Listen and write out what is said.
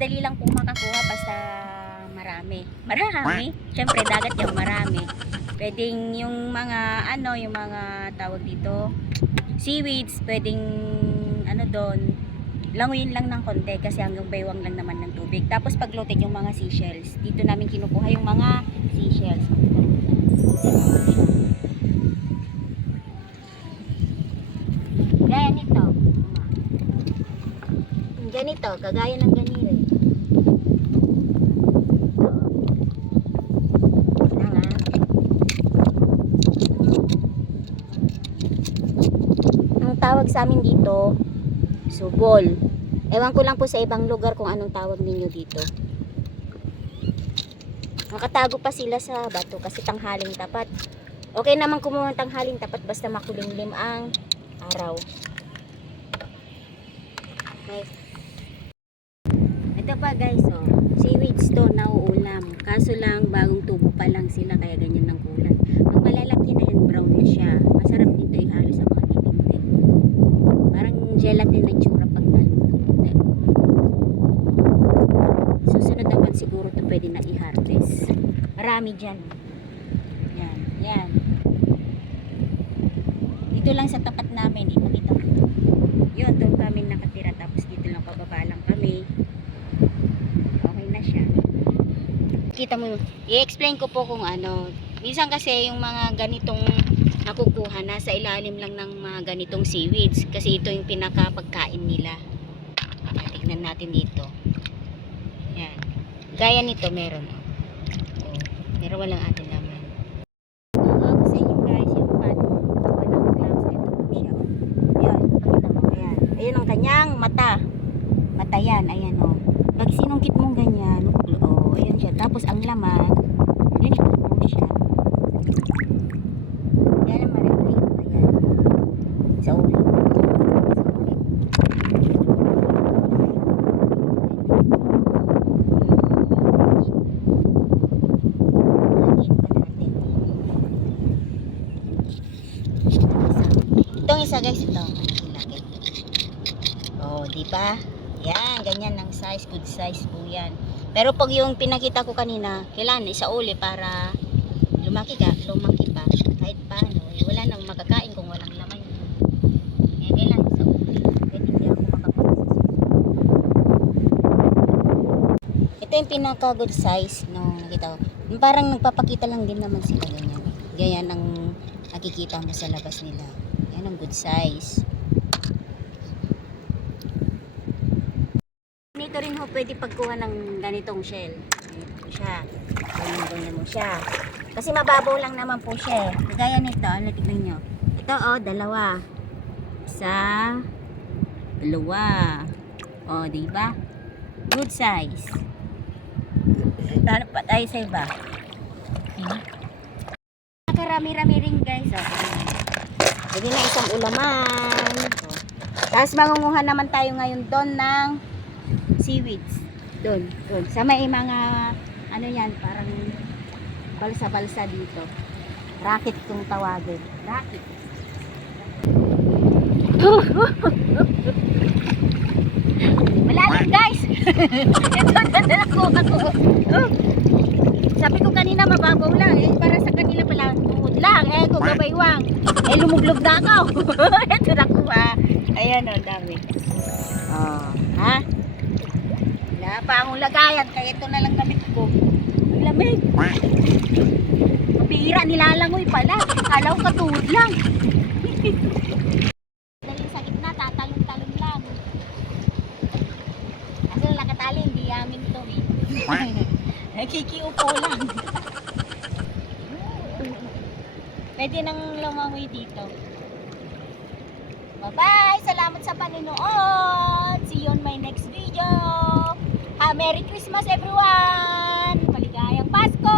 madali lang pong makakuha basta marami. Marami. Siyempre dagat yung marami. Pwedeng yung mga yung mga tawag dito, seaweeds, pwedeng doon, languyin lang ng konti kasi hanggang baywang lang naman ng tubig. Tapos pag loaded yung mga seashells, dito namin kinukuha yung mga seashells. Gaya nito. Ganito, kagaya ng ganito. Ang tawag sa amin dito, subol. Ewan ko lang po sa ibang lugar kung anong tawag ninyo dito. Nakatago pa sila sa bato kasi tanghaling tapat. Okay naman kumuha ng tanghaling tapat basta makulimlim ang araw. Okay. Ito pa guys, seaweeds to nauulam. Kaso lang bagong tubo pa lang sila kaya ganyan ng kulay. Pag malalaki na yan, brown na siya. Masarap dito ihalo sa mga tinik. Parang gelatin na tsura pag naluto. Susunod naman siguro to pwede na i-harvest. Marami dyan. Yan, yan. Dito lang sa tapat namin, dito dito. Yun, doon kami nakatira tapos dito lang pababa lang kami. Okay na siya. Kita mo, i-explain ko po kung minsan kasi yung mga ganitong nakukuha nasa ilalim lang ng mga ganitong seaweeds kasi ito yung pinakapagkain nila. Tignan natin dito. Yan. Gaya nito meron. Pero walang atin naman. Ako sa inyo guys yung walang gloves. Ito po siya. Yan. Pakita mo. Ayan. Ayan ang kanyang mata. Mata yan. Ayan o. Pag sinungkit mong ganyan. Ayan siya. Tapos ang laman. Ganito po siya. Yan ang marimate pa yan. Sa ulit. Itong isa guys, ito. Di ba? Yan, ganyan ang size, good size po yan. Pero pag yung pinakita ko kanina, kailangan isa uli para lumaki pa. Kahit paano, wala nang makakain kung walang laman. Yan, kailangan isa uli. Kahit hindi ako makakuha. Ito yung pinaka good size no, nakita ko. Parang nagpapakita lang din naman sila ganyan. Ganyan ang nakikita mo sa labas nila. Yan ang good size. Dito rin ho pwede pagkuha ng ganitong shell. Ganito siya. Ganyan mo siya. Kasi mababaw lang naman po siya. Kagaya nito, tignan nyo. Ito dalawa. Isa, dalawa. Diba? Good size. Tanong pa tayo sa iba. Nakarami-rami rin guys. Lagi na isang ulaman. Tapos mangunguha naman tayo ngayon doon ng seaweeds. Doon. Sa may mga yan, parang balsa-balsa dito. Racket itong tawagin. Racket. Malalim guys. Ito na nakuha ko. Sabi ko kanina mababaw lang para sa kanila pala tuhod lang kung gabaywang lumublog na ako. Ito nakuha. Ayan dami. Ha? Wala pa akong lagayan kaya ito na lang gamit ko. Ang lamig. Mabihira nilalangoy pala. Kala ko katuhod lang. Dali sa gitna tatalon-talon lang. Kasi nakatali hindi amin to Nakikiupo lang. Pwede nang lumangoy dito. Bye-bye! Salamat sa panonood! See you on my next video! Merry Christmas everyone! Maligayang Pasko!